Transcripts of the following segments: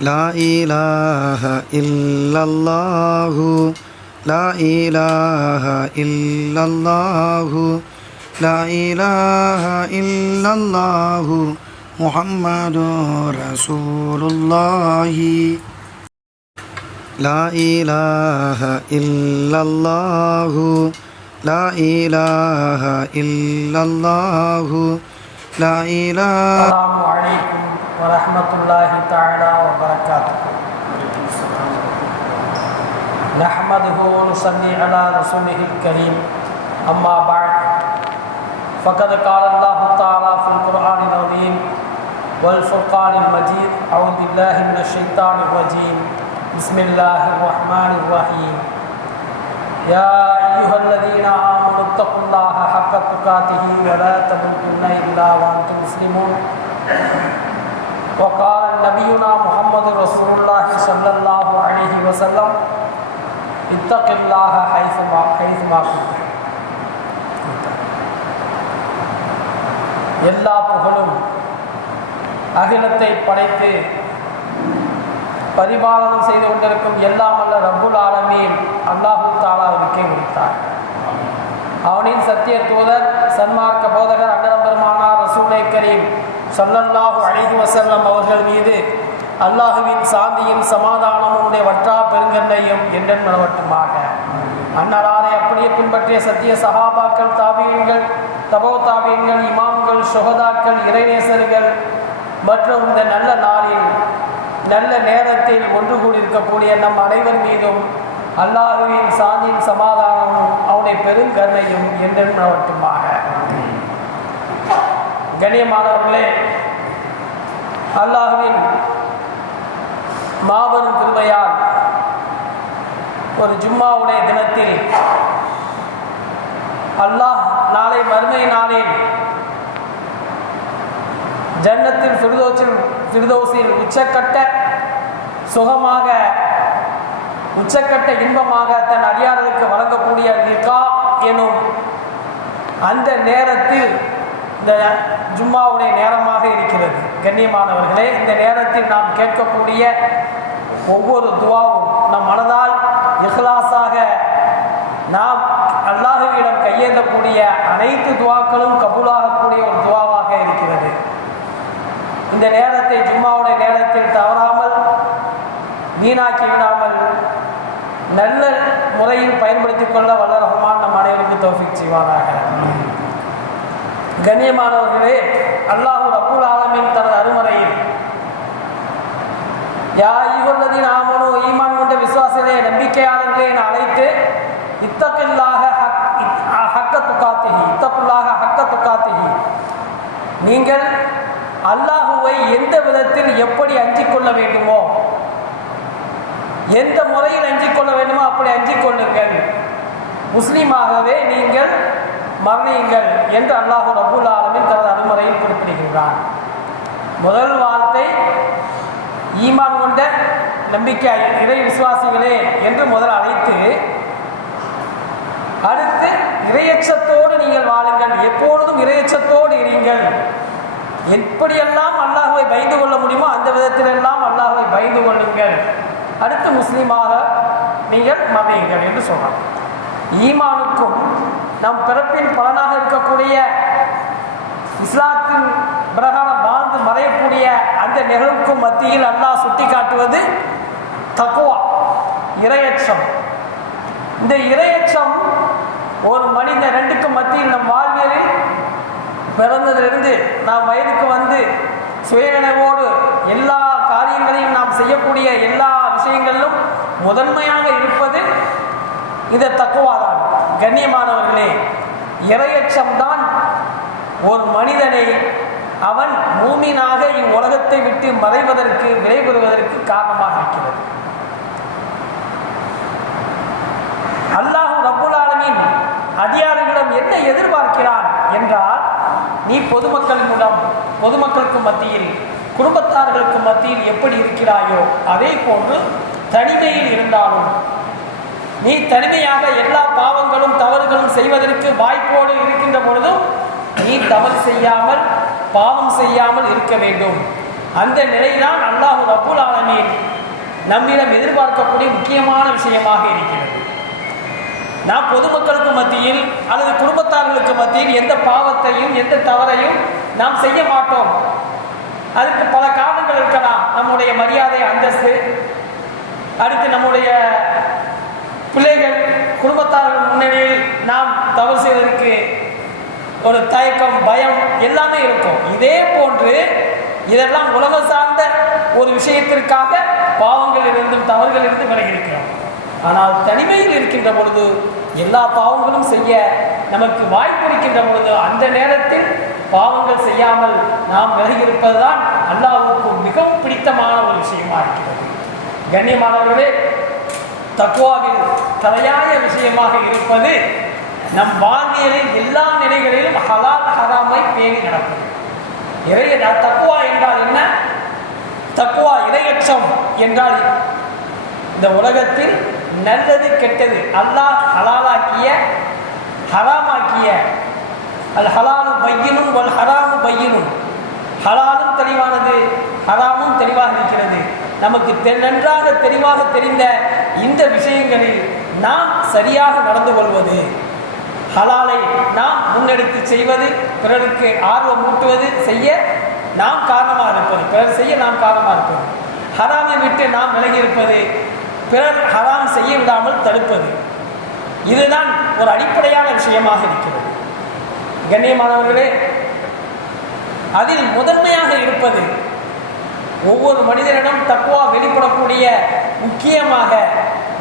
لا إله إلا الله. لا إله إلا الله. لا إله إلا الله. محمد رسول الله لا إله إلا الله. لا إله إلا الله. لا إله السلام عليكم ورحمة الله تعالى وبركاته. نحمده ونصلي على رسوله الكريم. أما بعد. فقد قال الله تعالى في القرآن العظيم والفرقان المجيد أعوذ بالله من الشيطان الرجيم. بسم الله الرحمن الرحيم. يا أيها الذين آمنوا اتقوا الله حق تقاته ولا تموتن إلا وأنتم مسلمون. وقال نبينا محمد رسول الله صلى الله عليه وسلم اتق الله حيثما حيثما كنت எல்லா புகழும் அகிலத்தை படைத்து பரிபாலனம் செய்து கொண்டிருக்கும் எல்லாம் அல்ல ரப்புல் ஆலமீன் அல்லாஹு தாலாவுக்கே முடித்தார் அவனின் சத்திய தூதர் சன்மார்க்க போதகர் அண்ணன் பெருமானார் ரசூலை கரீம் சல்லல்லாஹு அழகி வசல்லம் அவர்கள் மீது அல்லாஹுவின் சாந்தியும் சமாதானமும் உடைய வற்றா பெருங்கண்ணையும் என்றென் மனவட்டுமாக அன்னலாரை அப்படியே பின்பற்றிய சத்திய சகாபாக்கள் தாபியங்கள் தபோ தாபியங்கள் இமாம்கள் சுகதாக்கள் இறைநேசர்கள் மற்றும் இந்த நல்ல நாளில் நல்ல நேரத்தில் ஒன்று கூடியிருக்கக்கூடிய நம் அனைவர் மீதும் அல்லாஹுவின் சாந்தியின் சமாதானமும் அவனுடைய பெருங்கருணையும் என்றென் மனவட்டுமாக கண்ணியமானவர்களே அல்லாஹுவின் மாபெரும் கிருபையால் ஒரு ஜும்மாவுடைய தினத்தில் அல்லாஹ் நாளை மறுமை நாளில் ஜன்னத்தில் ஃபிர்தோஸில் ஃபிர்தோஸில் உச்சக்கட்ட சுகமாக உச்சக்கட்ட இன்பமாக தன் அடியார்களுக்கு வழங்கக்கூடிய நிகா எனும் அந்த நேரத்தில் இந்த ஜும்மாவுடைய நேரமாக இருக்கிறது. கண்ணியமானவர்களே இந்த நேரத்தில் நாம் கேட்கக்கூடிய ஒவ்வொரு துவாவும் நம் மனதால் இஹ்லாஸாக நாம் அல்லாஹுவிடம் கையேந்தக்கூடிய அனைத்து துவாக்களும் கபூலாகக்கூடிய ஒரு துவாவாக இருக்கிறது. இந்த நேரத்தை ஜும்மாவுடைய நேரத்தில் தவறாமல் வீணாக்கி விடாமல் நல்ல முறையில் பயன்படுத்திக் கொள்ள வல்ல ரஹ்மான் நம் அனைவருக்கு தோஃபிக் செய்வாராக. கண்ணியமானவர்களே அல்லாஹு அபுல் ஆலமின் தனது அருமறையில் யா ஈவல்லதின் ஈமான் கொண்ட விசுவாசிகளே நம்பிக்கையாளர்களே என அழைத்து இத்தக்கில்லாக ஹக்க துக்காத்திகி இத்தக்குள்ளாக ஹக்க துக்காத்திகி நீங்கள் அல்லாஹுவை எந்த விதத்தில் எப்படி அஞ்சிக் கொள்ள வேண்டுமோ எந்த முறையில் அஞ்சிக் கொள்ள வேண்டுமோ அப்படி அஞ்சிக் கொள்ளுங்கள். முஸ்லீமாகவே நீங்கள் மரணியுங்கள் என்று அல்லாஹு ரபுல் ஆலமின் தனது அனுமதியில் குறிப்பிடுகின்றார். முதல் வார்த்தை ஈமான் கொண்ட நம்பிக்கை இறை விசுவாசிகளே என்று முதல் அழைத்து அடுத்து இரையச்சத்தோடு நீங்கள் வாழுங்கள் எப்பொழுதும் இரையச்சத்தோடு இருங்கள். எப்படியெல்லாம் அல்லாஹுவை பயந்து கொள்ள முடியுமோ அந்த விதத்திலெல்லாம் அல்லாஹுவை பயந்து கொள்ளுங்கள். அடுத்து முஸ்லீமாக நீங்கள் மறையுங்கள் என்று சொன்னார். ஈமானுக்கும் நம் பிறப்பின் பலனாக இருக்கக்கூடிய இஸ்லாத்தின் பிரகாரம் வாழ்ந்து மறையக்கூடிய அந்த நிகழ்வுக்கும் மத்தியில் அல்லாஹ் சுட்டி காட்டுவது தக்குவா இரையச்சம். இந்த இரையச்சம் ஒரு மனித ரெண்டுக்கும் மத்தியில் நம் வாழ்வியலில் பிறந்ததிலிருந்து நாம் வயதுக்கு வந்து சுயநினைவோடு எல்லா காரியங்களையும் நாம் செய்யக்கூடிய எல்லா விஷயங்களிலும் முதன்மையாக இருப்பது இது தக்குவாதான். கண்ணியமானவர்களே இறையச்சம்தான் ஒரு மனிதனை அவன் மூமினாக இவ்வுலகத்தை விட்டு மறைவதற்கு விளைபெறுவதற்கு காரணமாக இருக்கிறது. அல்லாஹு ரப்புல் அதிகாரிகளிடம் என்ன எதிர்பார்க்கிறான் என்றால் நீ பொதுமக்கள் மூலம் பொதுமக்களுக்கு மத்தியில் குடும்பத்தார்களுக்கு மத்தியில் எப்படி இருக்கிறாயோ அதே போன்று தனிமையில் இருந்தாலும் நீ தனிமையாக எல்லா பாவங்களும் தவறுகளும் செய்வதற்கு வாய்ப்போடு இருக்கின்ற பொழுதும் நீ தவறு செய்யாமல் பாவம் செய்யாமல் இருக்க வேண்டும். அந்த நிலைதான் அல்லாஹு அபுல் ஆலமீன் நம்மிடம் எதிர்பார்க்கக்கூடிய முக்கியமான விஷயமாக இருக்கிறது. நாம் பொதுமக்களுக்கு மத்தியில் அல்லது குடும்பத்தார்களுக்கு மத்தியில் எந்த பாவத்தையும் எந்த தவறையும் நாம் செய்ய மாட்டோம். அதுக்கு பல காரணங்கள் இருக்கலாம். நம்முடைய மரியாதை அந்தஸ்து அடுத்து நம்முடைய பிள்ளைகள் குடும்பத்தார்கள் முன்னணியில் நாம் தவறு செய்வதற்கு ஒரு தயக்கம் பயம் எல்லாமே இருக்கும். இதே போன்று இதெல்லாம் உலக சார்ந்த ஒரு விஷயத்திற்காக பாவங்களிலிருந்தும் தவறுகளிலிருந்து விலகி இருக்கிறோம் ஆனால் தனிமையில் இருக்கின்ற பொழுது எல்லா பாவங்களும் செய்ய நமக்கு வாய்ப்பு இருக்கின்ற பொழுது அந்த நேரத்தில் பாவங்கள் செய்யாமல் நாம் விலகி இருப்பதுதான் அல்லாஹ்வுக்கு மிகவும் பிடித்தமான ஒரு விஷயமா இருக்கிறது. கண்ணியமானவர்களே தக்குவாவில் தலையாய விஷயமாக இருப்பது நம் வாழ்வியலில் எல்லா நிலைகளிலும் ஹலால் ஹராமை பேணி நடக்கும். இறை தக்குவா என்றால் என்ன? தக்குவா இரையற்றம் என்றால் இந்த உலகத்தில் நல்லது கெட்டது அல்லாஹ் ஹலாலாக்கிய ஹராமாக்கிய அல் ஹலாலு பையினும் வல் ஹராமு பையினும் ஹலாலும் தெளிவானது ஹராமும் தெளிவாக இருக்கிறது. நமக்கு நன்றாக தெளிவாக தெரிந்த இந்த விஷயங்களில் நாம் சரியாக நடந்து கொள்வது ஹலாலை நாம் முன்னெடுத்து செய்வது பிறருக்கு ஆர்வம் ஊட்டுவது செய்ய நாம் காரணமாக இருப்பது பிறர் செய்ய நாம் காரணமாக இருப்பது. ஹராமை விட்டு நாம் விலகி இருப்பது பிறர் ஹராம் செய்ய விடாமல் தடுப்பது. இதுதான் ஒரு அடிப்படையான விஷயமாக இருக்கிறது. கண்ணியமானவர்களே அதில் முதன்மையாக இருப்பது ஒவ்வொரு மனிதனிடம் தக்குவா வெளிப்படக்கூடிய முக்கியமாக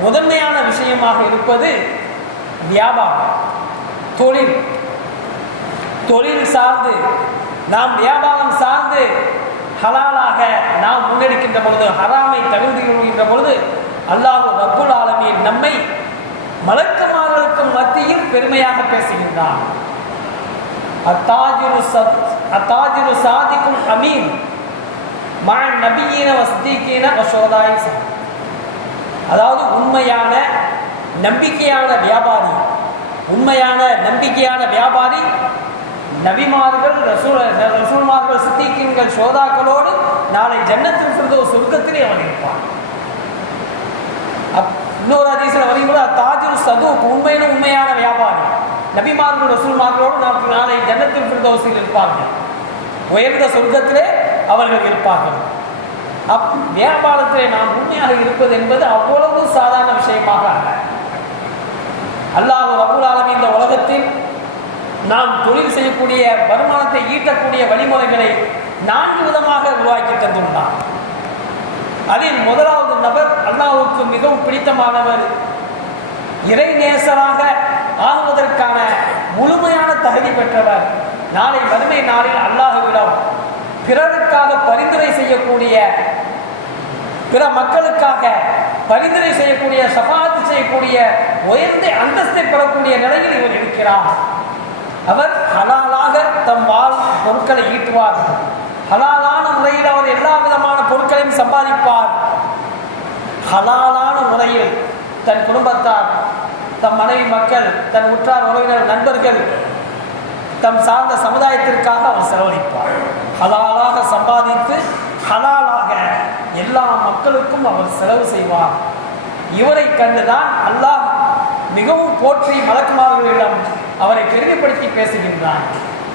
முதன்மையான விஷயமாக இருப்பது வியாபாரம் தொழில். தொழில் சார்ந்து நாம் வியாபாரம் சார்ந்து ஹலாலாக நாம் முன்னெடுக்கின்ற பொழுது ஹராமை தகுதி கொள்கின்ற பொழுது அல்லாஹ் ரப்புல் ஆலமியின் நம்மை மலக்குமார்களுக்கும் மத்தியில் பெருமையாக பேசுகின்றான். அத்தாஜிரு சத் அத்தாஜிரு சாதிக்கும் அமீன் மழ் நபியீன வஸ்தீக்கீன வசோதாய் அதாவது உண்மையான நம்பிக்கையான வியாபாரி. உண்மையான நம்பிக்கையான வியாபாரி நபிமார்கள் ரசூல் ரசூல்மார்கள் சித்திக்கின்கள் சோதாக்களோடு நாளை ஜன்னத்தில் சொல்ற சொர்க்கத்திலே அவன் இருப்பான் அப்- இன்னொரு அதிசயம் வரும்போது கூட சதுக் உண்மையிலும் உண்மையான வியாபாரி. நபிமார்கள் ரசூல்மார்களோடு நாம் நாளை ஜன்னத்தில் ஃபிர்தௌஸில் இருப்பார்கள். உயர்ந்த சொர்க்கத்திலே அவர்கள் இருப்பார்கள். அப் வியாபாரத்திலே நாம் உண்மையாக இருப்பது என்பது அவ்வளவு சாதாரண விஷயமாக அல்ல. அல்லாஹ் ரபுல் இந்த உலகத்தில் நாம் தொழில் செய்யக்கூடிய வருமானத்தை ஈட்டக்கூடிய வழிமுறைகளை நான்கு விதமாக உருவாக்கி தந்துள்ளார். அதில் முதலாவது நபர் அல்லாஹ்வுக்கு மிகவும் பிடித்தமானவர் இறைநேசராக ஆகுவதற்கான முழுமையான தகுதி பெற்றவர் நாளை வறுமை நாளில் அல்லாஹுவிடம் பிறருக்காக பரிந்துரை செய்யக்கூடிய பிற மக்களுக்காக பரிந்துரை செய்யக்கூடிய சபாத்து செய்யக்கூடிய உயர்ந்த அந்தஸ்தை பெறக்கூடிய நிலையில் இவர் இருக்கிறார். அவர் ஹலாலாக தம் வாழ் பொருட்களை ஈட்டுவார். ஹலாலான முறையில் அவர் எல்லா விதமான பொருட்களையும் சம்பாதிப்பார். ஹலாலான முறையில் தன் குடும்பத்தார் தம் மனைவி மக்கள் தன் உற்றார் உறவினர் நண்பர்கள் தம் சார்ந்த சமுதாயத்திற்காக அவர் செலவழிப்பார். ஹலாலாக சம்பாதித்து ஹலாலாக எல்லா மக்களுக்கும் அவர் செலவு செய்வார். இவரை கண்டுதான் அல்லாஹ் மிகவும் போற்றி மலக்குமார்களிடம் அவரை பெருமைப்படுத்தி பேசுகின்றான்.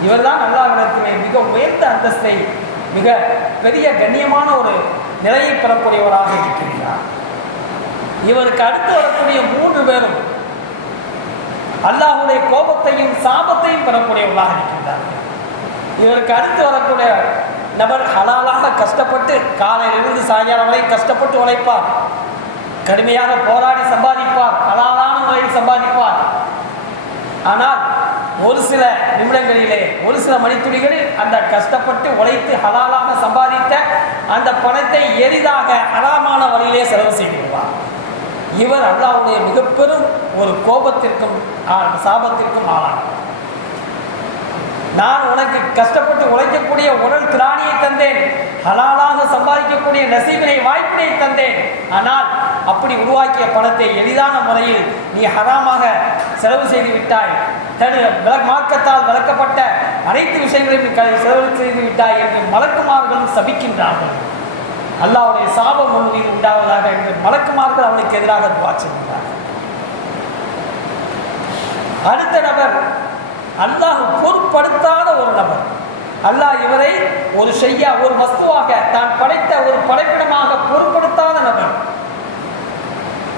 இவர்தான் அல்லாஹிடத்திலே மிக உயர்ந்த அந்தஸ்தை மிக பெரிய கண்ணியமான ஒரு நிலையை பெறக்கூடியவராக இருக்கின்றார் இவருக்கு அடுத்து வரக்கூடிய மூன்று பேரும் அல்லாஹுடைய கோபத்தையும் சாபத்தையும் பெறக்கூடியவர்களாக இருக்கின்றார். இவருக்கு அடுத்து வரக்கூடிய நபர் ஹலாலாக கஷ்டப்பட்டு காலையிலிருந்து சாயங்காலம் வரை கஷ்டப்பட்டு உழைப்பார். கடுமையாக போராடி சம்பாதிப்பார். ஹலாலான முறையில் சம்பாதிப்பார். ஆனால் ஒரு சில நிமிடங்களிலே ஒரு சில மணித்துளிகளில் அந்த கஷ்டப்பட்டு உழைத்து ஹலாலாக சம்பாதித்த அந்த பணத்தை எளிதாக ஹராமான வழியிலே செலவு செய்து விடுவார். இவர் அல்லாவுடைய மிக பெரும் ஒரு கோபத்திற்கும் சாபத்திற்கும் ஆளானார். நான் உனக்கு கஷ்டப்பட்டு உழைக்கக்கூடிய உடல் திராணியை தந்தேன். ஹலாலாக சம்பாதிக்கக்கூடிய நசீவினை வாய்ப்பினை தந்தேன். ஆனால் அப்படி உருவாக்கிய பணத்தை எளிதான முறையில் நீ ஹராமாக செலவு செய்து விட்டாய். தனது மார்க்கத்தால் விளக்கப்பட்ட அனைத்து விஷயங்களையும் க- செலவு செய்து விட்டாய் என்று மலக்குமார்களும் சபிக்கின்றார்கள். அல்லாவுடைய சாபம் உன் மீது உண்டாவதாக என்று மலக்குமார்கள் அவனுக்கு எதிராக துவா செய்கிறார்கள் அடுத்த நபர் அல்லாஹ் பொருட்படுத்தாத ஒரு நபர். அல்லாஹ் இவரை ஒரு செய்யா ஒரு வஸ்துவாக தான் படைத்த ஒரு படைப்பிடமாக பொருட்படுத்தாத நபர்.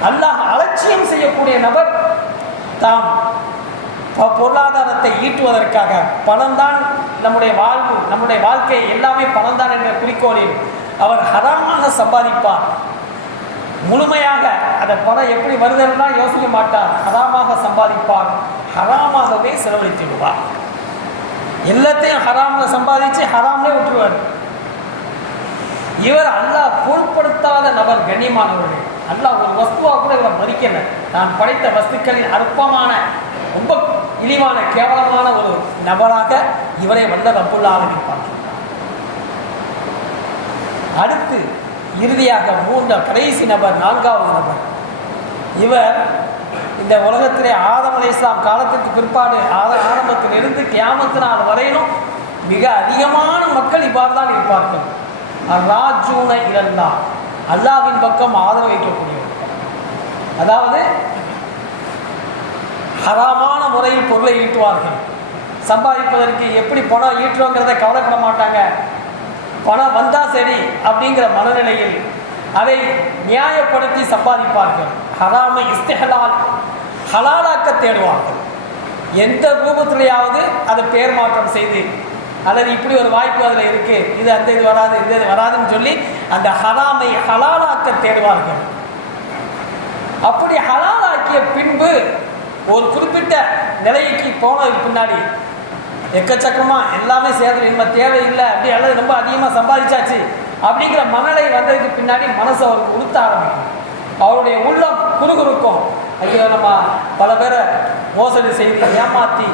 அல்லாஹ் அலட்சியம் செய்யக்கூடிய நபர் தாம் பொருளாதாரத்தை ஈட்டுவதற்காக பணம்தான் நம்முடைய வாழ்வு நம்முடைய வாழ்க்கை எல்லாமே பணம்தான் என்ற குறிக்கோளில் அவர் ஹராமாக சம்பாதிப்பார். முழுமையாக அந்த பணம் எப்படி வருதுன்னா யோசிக்க மாட்டார். ஹராமாக சம்பாதிப்பார். ஹராமாகவே செலவழித்து விடுவார் எல்லாத்தையும் ஹராமில் சம்பாதிச்சு ஹராம்லே விட்டுருவார். இவர் அல்லாஹ் பொருட்படுத்தாத நபர் கண்ணியமானவர்கள். அல்லாஹ் ஒரு வஸ்துவாக கூட இவரை மதிக்கல. நான் படைத்த வஸ்துக்களின் அற்பமான ரொம்ப இழிவான கேவலமான ஒரு நபராக இவரை வந்த ரப்புல்லா ஆலமீன் அடுத்து இறுதியாக மூன்றாம் கடைசி நபர் நான்காவது நபர். இவர் இந்த உலகத்திலே ஆதம் அலை இஸ்லாம் காலத்துக்கு பிற்பாடு ஆத ஆரம்பத்திலிருந்து கியாமத்து நாள் வரையிலும் மிக அதிகமான மக்கள் இவ்வாறு தான் இருப்பார்கள். ராஜூன இலல்லா. அல்லாவின் பக்கம் ஆதரவு வைக்கக்கூடியவர். அதாவது ஹராமான முறையில் பொருளை ஈட்டுவார்கள். சம்பாதிப்பதற்கு எப்படி பணம் ஈட்டுறோங்கிறத கவலைப்பட மாட்டாங்க. பணம் வந்தா சரி அப்படிங்கிற மனநிலையில் அதை நியாயப்படுத்தி சம்பாதிப்பார்கள். ஹராமை இஸ்திஹலால் ஹலாலாக்க தேடுவார்கள். எந்த ரூபத்திலேயாவது அதை பேர் மாற்றம் செய்து அல்லது இப்படி ஒரு வாய்ப்பு அதில் இருக்கு இது அந்த இது வராது இது இது வராதுன்னு சொல்லி அந்த ஹலாமை ஹலாலாக்க தேடுவார்கள். அப்படி ஹலாலாக்கிய பின்பு ஒரு குறிப்பிட்ட நிலைக்கு போனதுக்கு பின்னாடி எக்கச்சக்கமாக எல்லாமே சேர்த்து இனிமே தேவையில்லை அப்படி அல்லது ரொம்ப அதிகமாக சம்பாதிச்சாச்சு அப்படிங்கிற மனநிலை வந்ததுக்கு பின்னாடி மனசை அவருக்கு உறுத்த ஆரம்பிக்கும். அவருடைய உள்ளம் குறுகுறுக்கும். ஐயோ நம்ம பல பேரை மோசடி செய்து ஏமாற்றி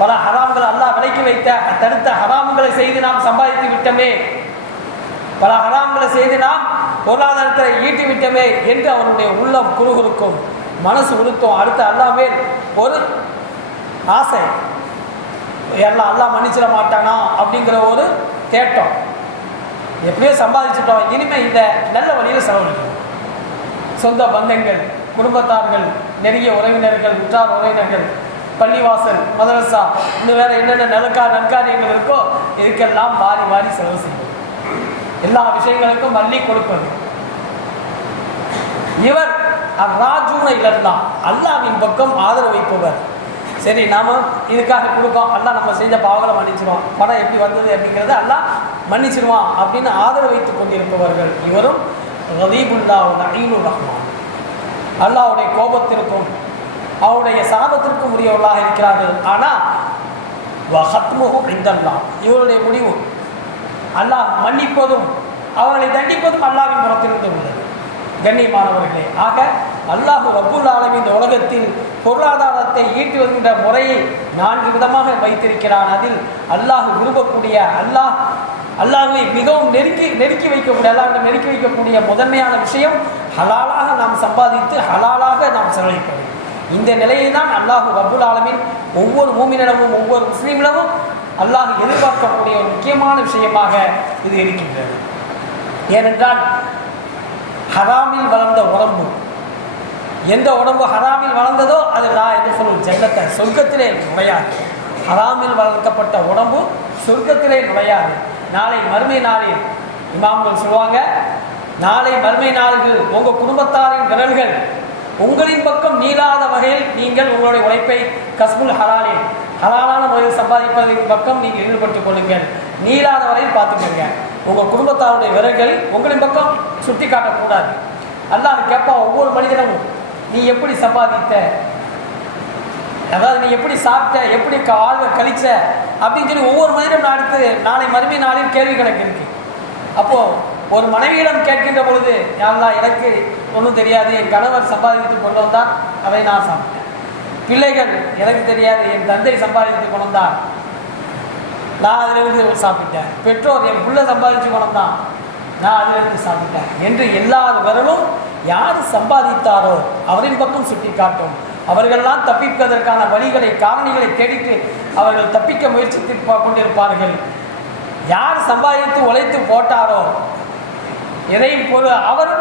பல ஹராம்களை அல்லாஹ் விலக்கி வைத்த தடுத்த ஹராம்களை செய்து நாம் சம்பாதித்து விட்டோமே பல ஹராம்களை செய்து நாம் பொருளாதாரத்தை ஈட்டி விட்டோமே என்று அவருடைய உள்ளம் குறுகுறுக்கும். மனசு உறுத்தும். அடுத்து அல்லாமே ஒரு ஆசை. எல்லாம் எல்லாம் மன்னிச்சிட மாட்டானா அப்படிங்கிற ஒரு தேட்டம் எப்படியோ சம்பாதிச்சுட்டோம். இனிமேல் இந்த நல்ல வழியில் செலவழிக்கணும் சொந்த பந்தங்கள் குடும்பத்தார்கள் நெருங்கிய உறவினர்கள் உற்றார் உறவினர்கள் பள்ளிவாசல் மதரசா இன்னும் வேற என்னென்ன நலக்கா நற்காரியங்கள் இருக்கோ இதுக்கெல்லாம் மாறி மாறி செலவு செய்யும். எல்லா விஷயங்களுக்கும் மல்லி கொடுப்பது. இவர் அராஜூன இழந்தான். அல்லாவின் பக்கம் ஆதரவு வைப்பவர். சரி நாம இதுக்காக கொடுக்கோம் அல்லா நம்ம செஞ்ச பாவங்களை மன்னிச்சிருவோம் படம் எப்படி வந்தது அப்படிங்கிறது அல்லா மன்னிச்சிருவான் அப்படின்னு ஆதரவு வைத்துக் கொண்டிருப்பவர்கள் இவரும் ரதீபுல்லா நயீனுர் ரஹ்மான். அல்லாஹ்வுடைய கோபத்திற்கும் அவருடைய சாபத்திற்கும் உரியவர்களாக இருக்கிறார்கள். ஆனால் வஹத்முகும் இந்தல்லாம் இவருடைய முடிவு அல்லாஹ் மன்னிப்பதும் அவர்களை தண்டிப்பதும் அல்லாவின் புறத்திலிருந்து உள்ளது. கண்ணியமானவர்களே ஆக அல்லாஹு ரப்புல் ஆலமி இந்த உலகத்தில் பொருளாதாரத்தை ஈட்டி வருகின்ற முறையை நான்கு விதமாக வைத்திருக்கிறான். அதில் அல்லாஹ் விரும்பக்கூடிய அல்லாஹ் அல்லாஹை மிகவும் நெருக்கி நெருக்கி வைக்கக்கூடிய அல்லாஹிடம் நெருக்கி வைக்கக்கூடிய முதன்மையான விஷயம் ஹலாலாக நாம் சம்பாதித்து ஹலாலாக நாம் செலவழிப்பது. இந்த நிலையை தான் அல்லாஹு ரப்புல் ஆலமின் ஒவ்வொரு மூமினிடமும் ஒவ்வொரு முஸ்லீமிடமும் அல்லாஹ் எதிர்பார்க்கக்கூடிய ஒரு முக்கியமான விஷயமாக இது இருக்கின்றது. ஏனென்றால் ஹராமில் வளர்ந்த உடம்பு எந்த உடம்பு ஹராமில் வளர்ந்ததோ அது நான் என்ன சொல்லும் ஜன்னத்தை சொர்க்கத்திலே நுழையாது. ஹராமில் வளர்க்கப்பட்ட உடம்பு சொர்க்கத்திலே நுழையாது. நாளை மறுமை நாளில் இமாம்கள் சொல்லுவாங்க நாளை மறுமை நாள்கள் உங்கள் குடும்பத்தாரின் விரல்கள் உங்களின் பக்கம் நீளாத வகையில் நீங்கள் உங்களுடைய உழைப்பை கஸ்புல் ஹலாலில் ஹலாலான முறையில் சம்பாதிப்பதன் பக்கம் நீங்கள் ஈடுபட்டுக் கொள்ளுங்கள். நீளாத வரையில் பார்த்துக்கோங்க. உங்கள் குடும்பத்தாருடைய விரல்கள் உங்களின் பக்கம் சுட்டி காட்டக்கூடாது அல்லாஹ் கேட்பா ஒவ்வொரு மனிதனும் நீ எப்படி சம்பாதித்த? அதாவது நீ எப்படி சாப்பிட்ட? எப்படி வாழ்வை கழிச்ச? அப்படின்னு சொல்லி ஒவ்வொரு மனிதனும் அடுத்து நாளை மறுமை நாளில் கேள்வி கணக்கு இருக்கு. அப்போ ஒரு மனைவியிடம் கேட்கின்ற பொழுது யாரெல்லாம் எனக்கு ஒன்றும் தெரியாது. என் கணவர் சம்பாதித்து கொண்டு வந்தார் அதை நான் சாப்பிட்டேன். பிள்ளைகள் எனக்கு தெரியாது. என் தந்தை சம்பாதித்து கொண்டு வந்தார். நான் அதிலிருந்து சாப்பிட்டேன். பெற்றோர் என் பிள்ளை சம்பாதிச்சு கொண்டு வந்தான். நான் அதிலிருந்து சாப்பிட்டேன். என்று எல்லாருவரும் யார் சம்பாதித்தாரோ அவரின் பக்கம் சுட்டி காட்டும் அவர்களெல்லாம் தப்பிப்பதற்கான வழிகளை காரணிகளை தேடிட்டு அவர்கள் தப்பிக்க முயற்சித்து கொண்டிருப்பார்கள். யார் சம்பாதித்து உழைத்து போட்டாரோ எதையும் பொரு அவர்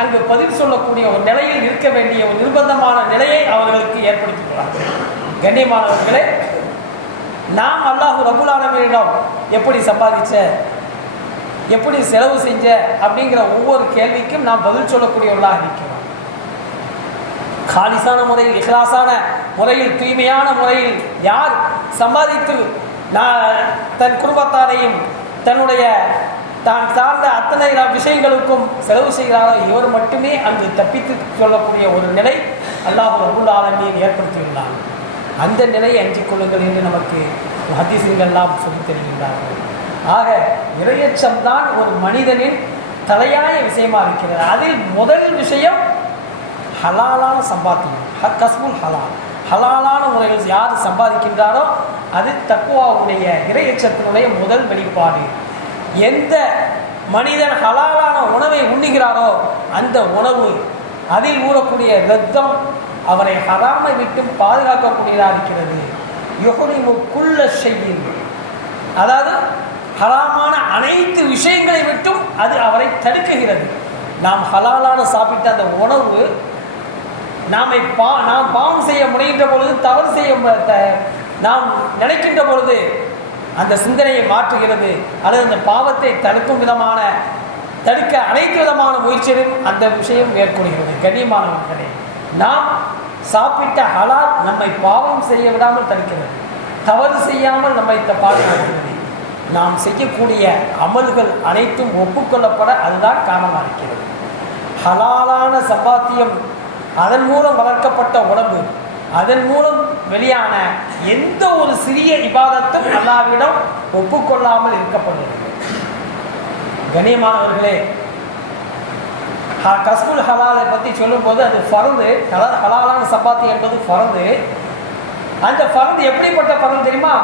அங்கு பதில் சொல்லக்கூடிய ஒரு நிலையில் இருக்க வேண்டிய ஒரு நிர்பந்தமான நிலையை அவர்களுக்கு ஏற்படுத்திக் கொள்ளார்கள் கண்ணியமானவர்களே நாம் அல்லாஹு ரபுல் ஆலமீனிடம் எப்படி சம்பாதிச்ச எப்படி செலவு செஞ்ச அப்படிங்கிற ஒவ்வொரு கேள்விக்கும் நாம் பதில் சொல்லக்கூடியவர்களாக இருக்கிறோம் காலிசான முறையில் இஹ்லாசான முறையில் தூய்மையான முறையில் யார் சம்பாதித்து நான் தன் குடும்பத்தாரையும் தன்னுடைய தான் சார்ந்த அத்தனை விஷயங்களுக்கும் செலவு செய்கிறாரோ இவர் மட்டுமே அங்கு தப்பித்து சொல்லக்கூடிய ஒரு நிலை அல்லாஹ் ரபுல் ஆலமீன் ஏற்படுத்தியுள்ளார் அந்த நிலையை அஞ்சிக் கொள்ளுங்கள் என்று நமக்கு ஹதீசுங்கள்லாம் சொல்லித் தெரிகின்றார்கள். ஆக இரையச்சம் தான் ஒரு மனிதனின் தலையாய விஷயமா இருக்கிறது. அதில் முதல் விஷயம் ஹலாலான சம்பாத்தியம். ஹ கஸ்புல் ஹலால். ஹலாலான முறையில் யார் சம்பாதிக்கின்றாரோ அது தக்குவாவுடைய இரையச்சத்தினுடைய முதல் வெளிப்பாடு. எந்த மனிதன் ஹலாலான உணவை உண்ணுகிறாரோ அந்த உணவு அதில் ஊறக்கூடிய ரத்தம் அவரை ஹராமை விட்டு பாதுகாக்கக்கூடியதாக இருக்கிறது. யுகனிமு குள்ள செய்யும் அதாவது ஹலாமான அனைத்து விஷயங்களை விட்டும் அது அவரை தடுக்குகிறது. நாம் ஹலாலான சாப்பிட்ட அந்த உணவு நாமை பா நாம் பாவம் செய்ய முனைகின்ற பொழுது தவறு செய்ய த- நாம் நினைக்கின்ற பொழுது அந்த சிந்தனையை மாற்றுகிறது. அல்லது அந்த பாவத்தை தடுக்கும் விதமான தடுக்க அனைத்து விதமான முயற்சியிலும் அந்த விஷயம் மேற்கொள்கிறது. கண்ணியமானவர்களே நாம் சாப்பிட்ட ஹலால் நம்மை பாவம் செய்ய விடாமல் தடுக்கிறது. தவறு செய்யாமல் நம்மை த- பாதுகாக்கிறது நாம் செய்யக்கூடிய அமல்கள் அனைத்தும் ஒப்புக்கொள்ளப்பட அதுதான் காரணமாக இருக்கிறது. ஹலாலான சம்பாத்தியம் அதன் மூலம் வளர்க்கப்பட்ட உடம்பு அதன் மூலம் வெளியான எந்த ஒரு சிறிய இபாதத்தும் அல்லாவிடம் ஒப்புக்கொள்ளாமல் இருக்கப்படுகிறது கணியமானவர்களே கஸ்புல் ஹலாலை பற்றி சொல்லும்போது அது பறந்து ஹலாலான சப்பாத்தி என்பது பறந்து அந்த பறந்து எப்படிப்பட்ட பறந்து தெரியுமா?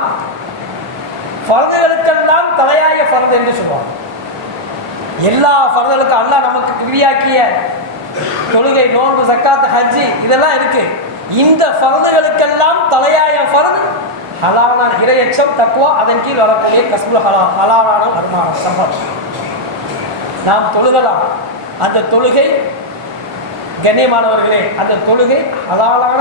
ஃபரதுகளுக்கெல்லாம் தலையாய ஃபரது என்று சொல்லுவாங்க எல்லா ஃபரதுகளுக்கும் அல்லா நமக்கு கிரியாக்கிய தொழுகை நோன்பு சக்காத்து ஹஜ்ஜி இதெல்லாம் இருக்கு. இந்த ஃபரதுகளுக்கெல்லாம் தலையாய ஃபரது ஹலாலான இரையச்சம் தக்குவா அதன் கீழ் வரக்கூடிய கஸ்புல் ஹலா ஹலாலான வருமானம் சம்பளம். நாம் தொழுகலாம். அந்த தொழுகை கண்ணியமானவர்களே அந்த தொழுகை ஹலாலான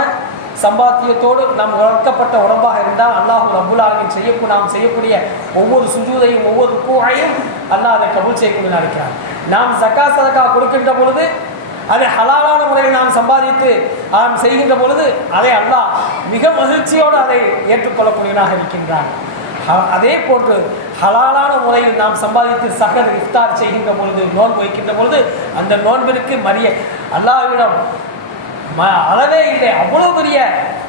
சம்பாத்தியத்தோடு நாம் வளர்க்கப்பட்ட உடம்பாக இருந்தால் அல்லாஹ் ரபுல் ஆலமீன் செய்யக்கூ நாம் செய்யக்கூடிய ஒவ்வொரு சுஜூதையும் ஒவ்வொரு கூழையும் அல்லாஹ் அதை கபூல் செய்யக்கூடிய நினைக்கிறார் நாம் சக்கா சதக்கா கொடுக்கின்ற பொழுது அதை ஹலாலான முறையில் நாம் சம்பாதித்து நாம் செய்கின்ற பொழுது அதை அல்லாஹ் மிக மகிழ்ச்சியோடு அதை ஏற்றுக்கொள்ளக்கூடியவனாக இருக்கின்றான். அதே போன்று ஹலாலான முறையில் நாம் சம்பாதித்து சகர் இஃப்தார் செய்கின்ற பொழுது நோன்பு வைக்கின்ற பொழுது அந்த நோன்பிற்கு மரிய அல்லாஹ்விடம் அளவே இல்லை. அவ்வளோ பெரிய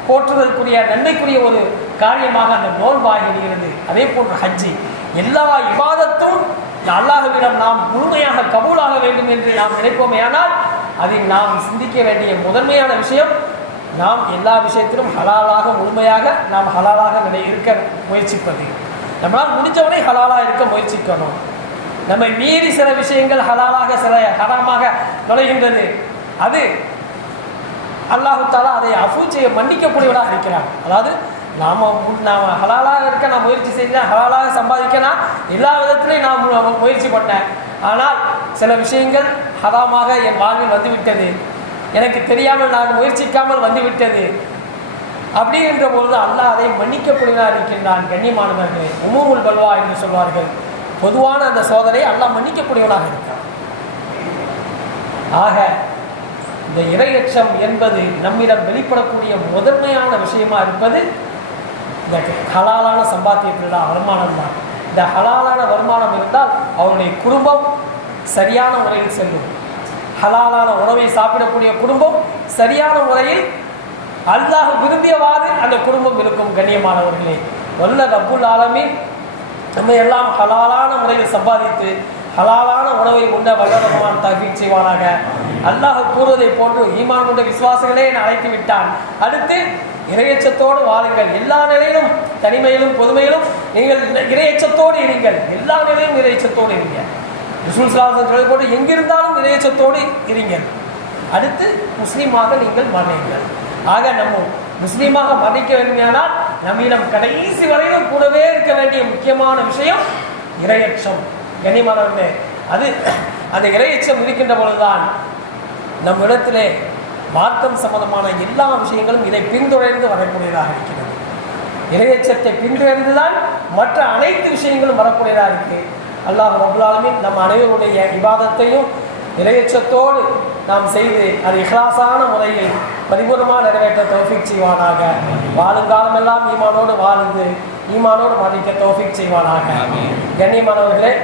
போற்றுதற்குரிய நன்மைக்குரிய ஒரு காரியமாக அந்த நோன்பாகிறது அதே போன்று ஹஜ்ஜி. எல்லா விவாதத்தும் அல்லாஹ்விடம் நாம் முழுமையாக கபூலாக வேண்டும் என்று நாம் நினைப்போமேயானால் அதில் நாம் சிந்திக்க வேண்டிய முதன்மையான விஷயம் நாம் எல்லா விஷயத்திலும் ஹலாலாக முழுமையாக நாம் ஹலாலாக நிலை இருக்க முயற்சிப்பது. நம்மளால் முடிஞ்சவரை ஹலாலாக இருக்க முயற்சிக்கணும். நம்மை மீறி சில விஷயங்கள் ஹலாலாக சில ஹராமாக நுழைகின்றது. அது அல்லாஹு தாலா அதை அஃபூ செய்ய இருக்கிறான். அதாவது நாம் நாம் ஹலாலாக இருக்க நான் முயற்சி செய்தேன் ஹலாலாக சம்பாதிக்க நான் எல்லா விதத்திலையும் நான் முயற்சி பண்ணேன். ஆனால் சில விஷயங்கள் ஹராமாக என் வாழ்வில் வந்துவிட்டது. எனக்கு தெரியாமல் நான் முயற்சிக்காமல் வந்துவிட்டது. அப்படின்ற பொழுது அல்லாஹ் அதை மன்னிக்கக்கூடியவராக இருக்கின்றான் கண்ணியமானவர்களே. உமூமுல் பல்வா என்று சொல்வார்கள். பொதுவான அந்த சோதனை அல்லாஹ் மன்னிக்கக்கூடியவனாக இருக்கிறான் ஆக இந்த இரையச்சம் என்பது நம்மிடம் வெளிப்படக்கூடிய முதன்மையான விஷயமா இருப்பது இந்த ஹலாலான சம்பாத்தியத்தில் வருமானம் தான் இந்த ஹலாலான வருமானம் இருந்தால் அவருடைய குடும்பம் சரியான முறையில் செல்லும். ஹலாலான உணவை சாப்பிடக்கூடிய குடும்பம் சரியான முறையில் அல்லாஹ் விரும்பியவாறு அந்த குடும்பம் இருக்கும் கண்ணியமானவர்களே. வல்ல ரபுல் ஆலமீன் நம்ம எல்லாம் ஹலாலான முறையில் சம்பாதித்து ஹலாலான உணவை உண்ண வல்ல ரஹ்மான் தஃபீக் செய்வானாக. அல்லாஹ் கூறுவதை போன்று ஈமான் கொண்ட விசுவாசங்களே என அழைத்து விட்டான். அடுத்து இரையச்சத்தோடு வாழுங்கள். எல்லா நிலையிலும் தனிமையிலும் பொதுமையிலும் நீங்கள் இரையச்சத்தோடு இருங்கள். எல்லா நிலையிலும் இரையச்சத்தோடு இருங்க. ரசூல் சொல்லி போட்டு எங்கிருந்தாலும் இரையச்சத்தோடு இருங்கள். அடுத்து முஸ்லீமாக நீங்கள் மரணிங்கள் ஆக நம்ம முஸ்லீமாக மரணிக்க வேண்டுமானால் நம்மிடம் கடைசி வரையிலும் கூடவே இருக்க வேண்டிய முக்கியமான விஷயம் இரையற்றம் கனிமலர்களே அது அந்த இரையச்சம் இருக்கின்ற பொழுதுதான் நம் இடத்திலே மார்க்கம் சம்பந்தமான எல்லா விஷயங்களும் இதை பின்தொடர்ந்து வரக்கூடியதாக இருக்கிறது. இறையச்சத்தை பின்தொடர்ந்து தான் மற்ற அனைத்து விஷயங்களும் வரக்கூடியதாக இருக்கு. அல்லாஹ் ரபுல்லாலுமே நம் அனைவருடைய விவாதத்தையும் இறையச்சத்தோடு நாம் செய்து அது இஹ்லாசான முறையில் பரிபூர்ணமாக நிறைவேற்ற தோஃபிக் செய்வானாக. வாழுங்காலமெல்லாம் ஈமானோடு வாழ்ந்து ஈமானோடு மதிக்க தோஃபிக் செய்வானாக. கண்ணியமானவர்களே